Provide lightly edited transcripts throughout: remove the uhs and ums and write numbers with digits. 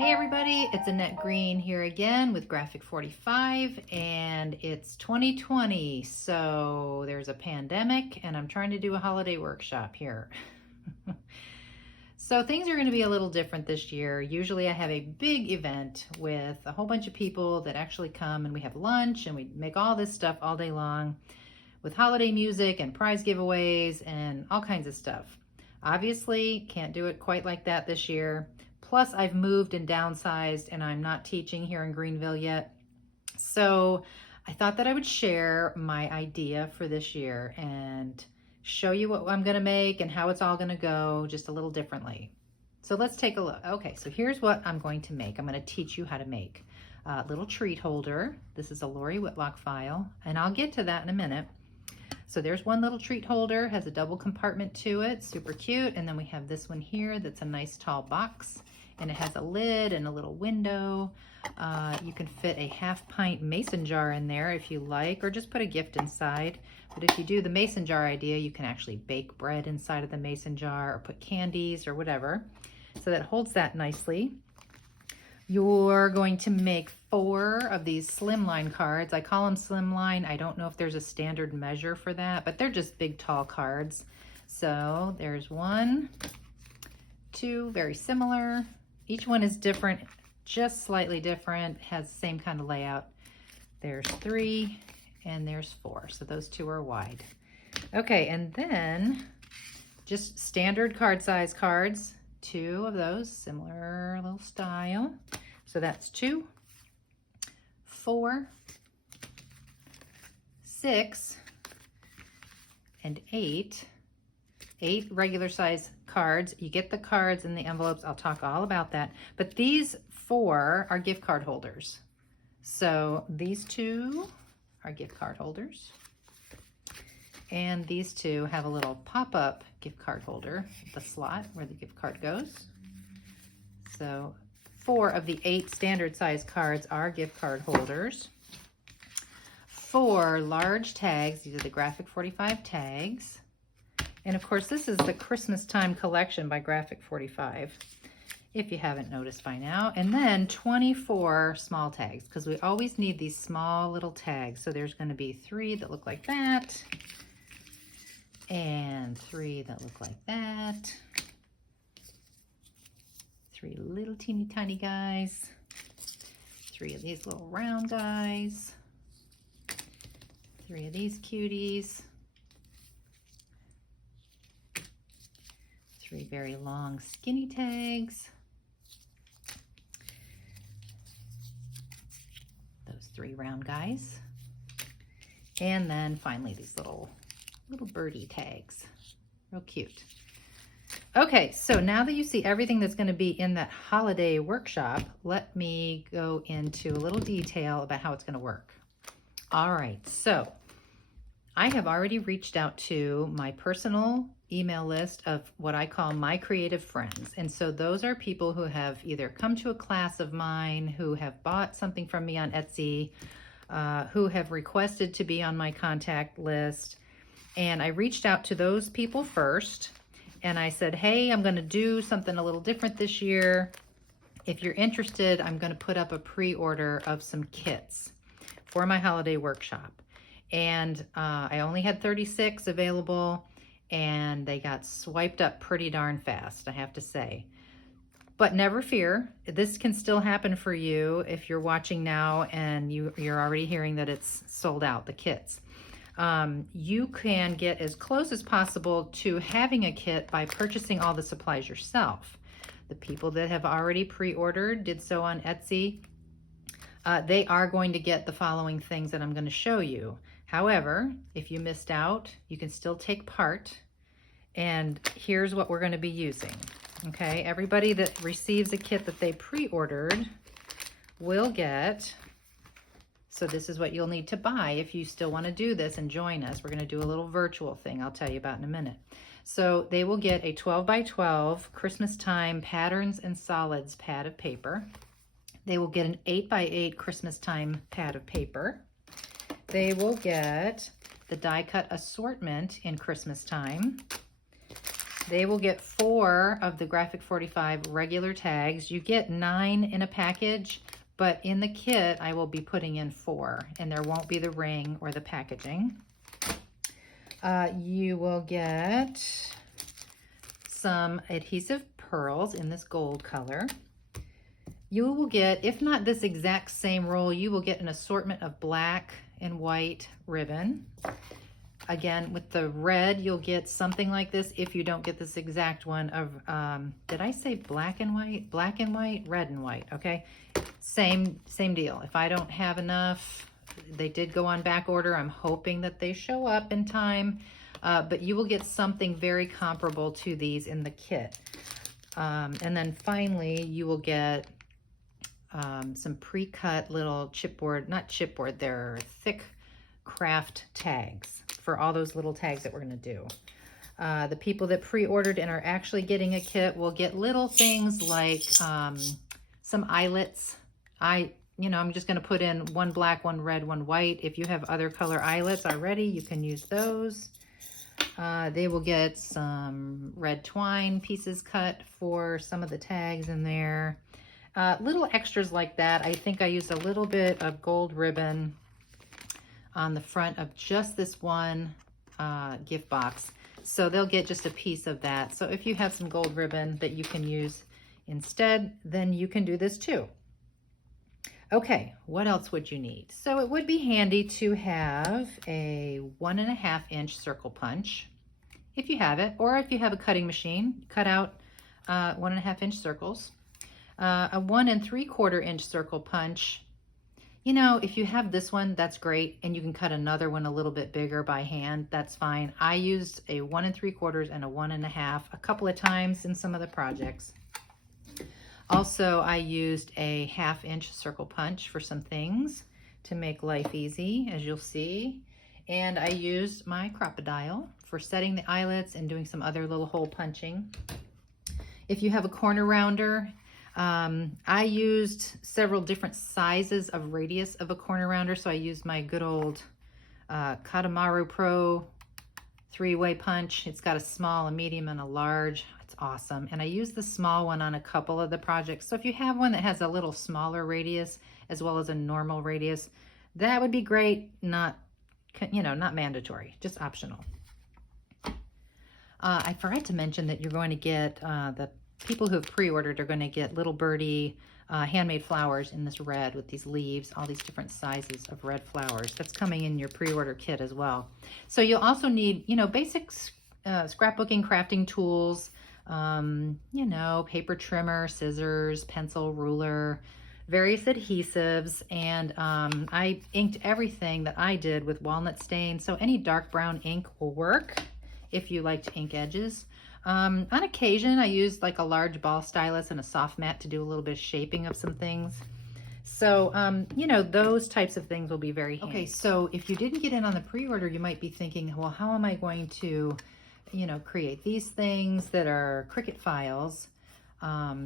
Hey everybody, it's Annette Green here again with Graphic 45, and it's 2020, so there's a pandemic and I'm trying to do a holiday workshop here. So things are going to be a little different this year. Usually I have a big event with a whole bunch of people that actually come, and we have lunch and we make all this stuff all day long with holiday music and prize giveaways and all kinds of stuff. Obviously, can't do it quite like that this year. Plus, I've moved and downsized, and I'm not teaching here in Greenville yet. So I thought that I would share my idea for this year and show you what I'm going to make and how it's all going to go just a little differently. So let's take a look. Okay, so here's what I'm going to make. I'm going to teach you how to make a little treat holder. This is a Lori Whitlock file, and I'll get to that in a minute. So there's one little treat holder, has a double compartment to it, super cute. And then we have this one here that's a nice tall box, and it has a lid and a little window. You can fit a half-pint mason jar in there if you like, or just put a gift inside. But if you do the mason jar idea, you can actually bake bread inside of the mason jar or put candies or whatever. So that holds that nicely. You're going to make 4 of these slimline cards. I call them slimline. I don't know if there's a standard measure for that, but they're just big, tall cards. So there's 1, 2, very similar. Each one is different, just slightly different, has the same kind of layout. There's 3 and there's 4. So those 2 are wide. Okay, and then just standard card size cards. 2 of those, similar little style. So that's 2, 4, 6, and 8. 8 regular size cards. You get the cards in the envelopes. I'll talk all about that. But these 4 are gift card holders. So these 2 are gift card holders. And these 2 have a little pop-up gift card holder, the slot where the gift card goes. So 4 of the 8 standard size cards are gift card holders. 4 large tags, these are the Graphic 45 tags. And of course, this is the Christmas Time collection by Graphic 45, if you haven't noticed by now. And then 24 small tags, because we always need these small little tags. So there's going to be 3 that look like that, and 3 that look like that. 3 little teeny tiny guys. 3 of these little round guys. 3 of these cuties. 3 very long skinny tags. Those 3 round guys. And then finally these little birdie tags. Real cute. Okay, so now that you see everything that's going to be in that holiday workshop, let me go into a little detail about how it's going to work. All right, so I have already reached out to my personal email list of what I call my creative friends. And so those are people who have either come to a class of mine, who have bought something from me on Etsy, who have requested to be on my contact list. And I reached out to those people first, and I said, hey, I'm going to do something a little different this year. If you're interested, I'm going to put up a pre-order of some kits for my holiday workshop. And I only had 36 available, and they got swiped up pretty darn fast, I have to say. But never fear, this can still happen for you if you're watching now and you're already hearing that it's sold out, the kits. You can get as close as possible to having a kit by purchasing all the supplies yourself. The people that have already pre-ordered, did so on Etsy, they are going to get the following things that I'm going to show you. However, if you missed out, you can still take part. And here's what we're going to be using. Okay, everybody that receives a kit that they pre-ordered will get, so this is what you'll need to buy if you still want to do this and join us. We're going to do a little virtual thing I'll tell you about in a minute. So they will get a 12 by 12 Christmas Time Patterns and Solids pad of paper. They will get an 8 by 8 Christmas Time pad of paper. They will get the die cut assortment in Christmas Time. They will get 4 of the Graphic 45 regular tags. You get 9 in a package, but in the kit, I will be putting in 4, and there won't be the ring or the packaging. You will get some adhesive pearls in this gold color. You will get, if not this exact same roll, you will get an assortment of black and white ribbon. Again, with the red, you'll get something like this if you don't get this exact one of, did I say black and white? Black and white, red and white, okay? Same deal. If I don't have enough, they did go on back order. I'm hoping that they show up in time, but you will get something very comparable to these in the kit. And then finally, you will get some pre-cut little chipboard, not chipboard, they're thick craft tags for all those little tags that we're going to do. The people that pre-ordered and are actually getting a kit will get little things like some eyelets. I'm just going to put in 1 black, 1 red, 1 white. If you have other color eyelets already, you can use those. They will get some red twine pieces cut for some of the tags in there. Little extras like that. I think I used a little bit of gold ribbon on the front of just this one gift box. So they'll get just a piece of that. So if you have some gold ribbon that you can use instead, then you can do this too. Okay, what else would you need? So it would be handy to have a 1.5 inch circle punch, if you have it, or if you have a cutting machine, cut out 1.5 inch circles. A 1 3/4 inch circle punch. You know, if you have this one, that's great, and you can cut another one a little bit bigger by hand, that's fine. I used a 1 3/4 and a 1.5 a couple of times in some of the projects. Also, I used a 1/2 inch circle punch for some things to make life easy, as you'll see. And I used my Crocodile for setting the eyelets and doing some other little hole punching. If you have a corner rounder, I used several different sizes of radius of a corner rounder. So I used my good old Katamaru Pro 3-way punch. It's got a small, a medium, and a large. It's awesome. And I used the small one on a couple of the projects. So if you have one that has a little smaller radius as well as a normal radius, that would be great. Not mandatory, just optional. I forgot to mention that you're going to get the people who have pre-ordered are going to get little birdie handmade flowers in this red with these leaves, all these different sizes of red flowers. That's coming in your pre-order kit as well. So you'll also need, basic scrapbooking, crafting tools, paper trimmer, scissors, pencil, ruler, various adhesives, and I inked everything that I did with walnut stain. So any dark brown ink will work if you like to ink edges. On occasion, I used like a large ball stylus and a soft mat to do a little bit of shaping of some things. So, those types of things will be very handy. Okay, so if you didn't get in on the pre-order, you might be thinking, well, how am I going to, create these things that are Cricut files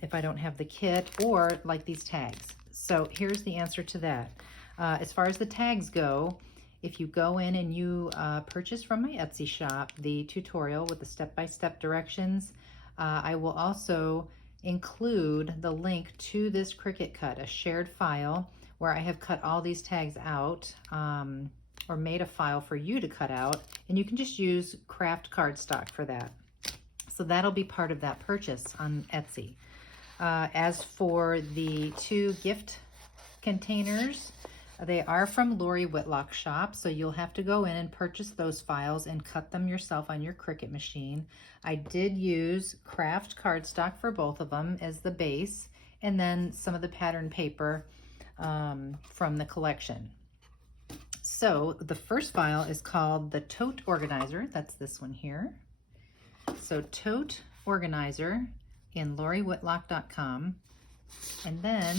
if I don't have the kit, or like these tags? So here's the answer to that. As far as the tags go, if you go in and you purchase from my Etsy shop the tutorial with the step-by-step directions, I will also include the link to this Cricut cut, a shared file where I have cut all these tags out, or made a file for you to cut out, and you can just use craft cardstock for that. So that'll be part of that purchase on Etsy. As for the 2 gift containers, they are from Lori Whitlock's shop, so you'll have to go in and purchase those files and cut them yourself on your Cricut machine. I did use craft cardstock for both of them as the base, and then some of the pattern paper from the collection. So the first file is called the Tote Organizer. That's this one here. So Tote Organizer in LoriWhitlock.com. And then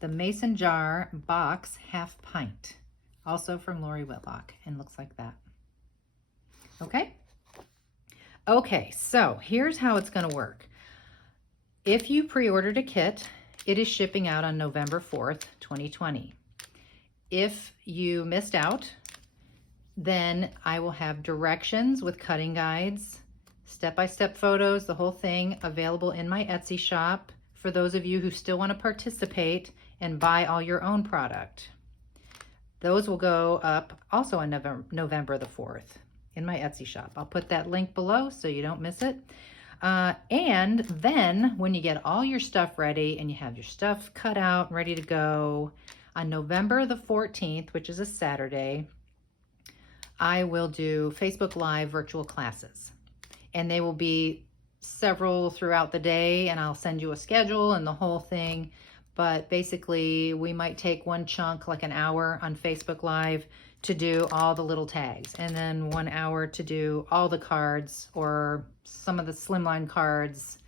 the Mason Jar Box Half Pint, also from Lori Whitlock, and looks like that. Okay, so here's how it's going to work. If you pre-ordered a kit, it is shipping out on November 4th, 2020. If you missed out, then I will have directions with cutting guides, step-by-step photos, the whole thing available in my Etsy shop for those of you who still want to participate and buy all your own product. Those will go up also on November the 4th in my Etsy shop. I'll put that link below so you don't miss it. And then when you get all your stuff ready and you have your stuff cut out and ready to go, on November the 14th, which is a Saturday, I will do Facebook Live virtual classes. And they will be several throughout the day, and I'll send you a schedule and the whole thing. But basically, we might take one chunk, like an hour on Facebook Live, to do all the little tags, and then 1 hour to do all the cards or some of the slimline cards,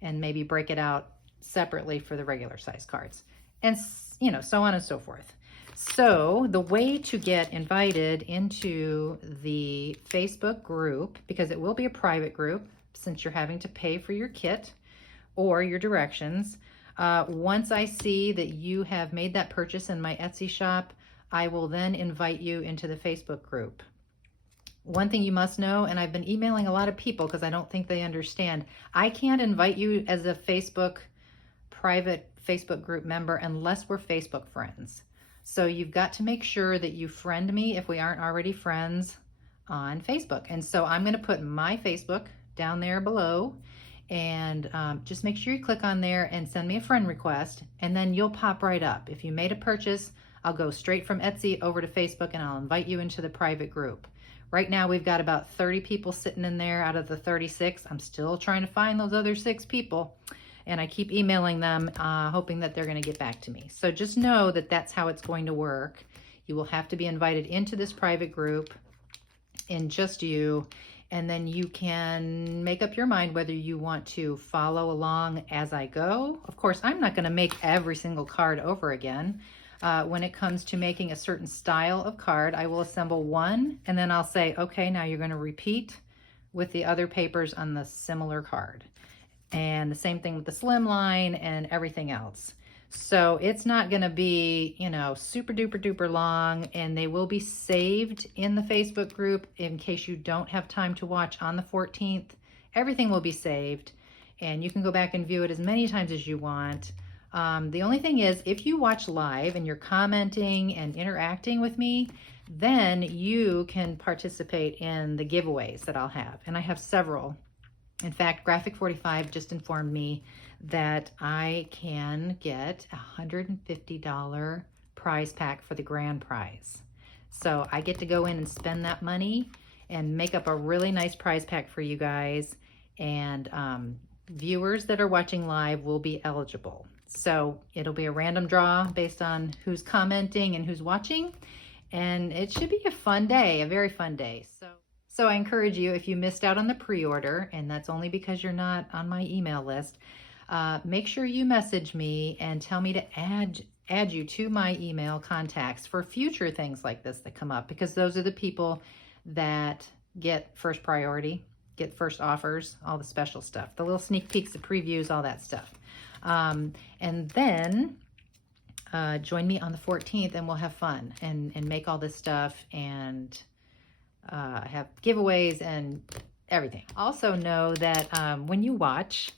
and maybe break it out separately for the regular size cards, and so on and so forth. So the way to get invited into the Facebook group, because it will be a private group since you're having to pay for your kit or your directions, once I see that you have made that purchase in my Etsy shop, I will then invite you into the Facebook group. One thing you must know, and I've been emailing a lot of people because I don't think they understand, I can't invite you as a private Facebook group member unless we're Facebook friends. So you've got to make sure that you friend me if we aren't already friends on Facebook. And so I'm going to put my Facebook down there below, and just make sure you click on there and send me a friend request, and then you'll pop right up. If you made a purchase, I'll go straight from Etsy over to Facebook and I'll invite you into the private group. Right now we've got about 30 people sitting in there out of the 36. I'm still trying to find those other 6 people, and I keep emailing them, hoping that they're going to get back to me. So just know that that's how it's going to work. You will have to be invited into this private group, and just you, and then you can make up your mind whether you want to follow along as I go. Of course, I'm not going to make every single card over again. When it comes to making a certain style of card, I will assemble one, and then I'll say, okay, now you're going to repeat with the other papers on the similar card. And the same thing with the slimline and everything else. So it's not going to be, super duper duper long, and they will be saved in the Facebook group in case you don't have time to watch on the 14th. Everything will be saved, and you can go back and view it as many times as you want. The only thing is, if you watch live and you're commenting and interacting with me, then you can participate in the giveaways that I'll have. And I have several. In fact, Graphic 45 just informed me that I can get a $150 prize pack for the grand prize. So I get to go in and spend that money and make up a really nice prize pack for you guys. And viewers that are watching live will be eligible. So it'll be a random draw based on who's commenting and who's watching. And it should be a fun day, a very fun day. So I encourage you, if you missed out on the pre-order, and that's only because you're not on my email list, make sure you message me and tell me to add you to my email contacts for future things like this that come up, because those are the people that get first priority, get first offers, all the special stuff, the little sneak peeks, the previews, all that stuff. And then join me on the 14th, and we'll have fun and make all this stuff and have giveaways and everything. Also know that when you watch,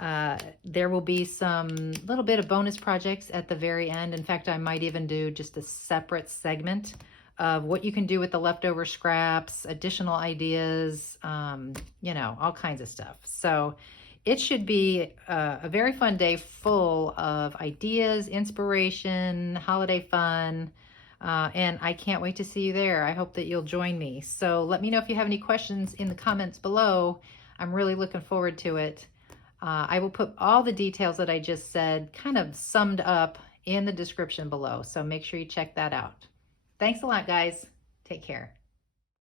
there will be some little bit of bonus projects at the very end. In fact, I might even do just a separate segment of what you can do with the leftover scraps, additional ideas, all kinds of stuff. So it should be a very fun day full of ideas, inspiration, holiday fun, and I can't wait to see you there. I hope that you'll join me. So let me know if you have any questions in the comments below. I'm really looking forward to it. I will put all the details that I just said kind of summed up in the description below, so make sure you check that out. Thanks a lot, guys. Take care.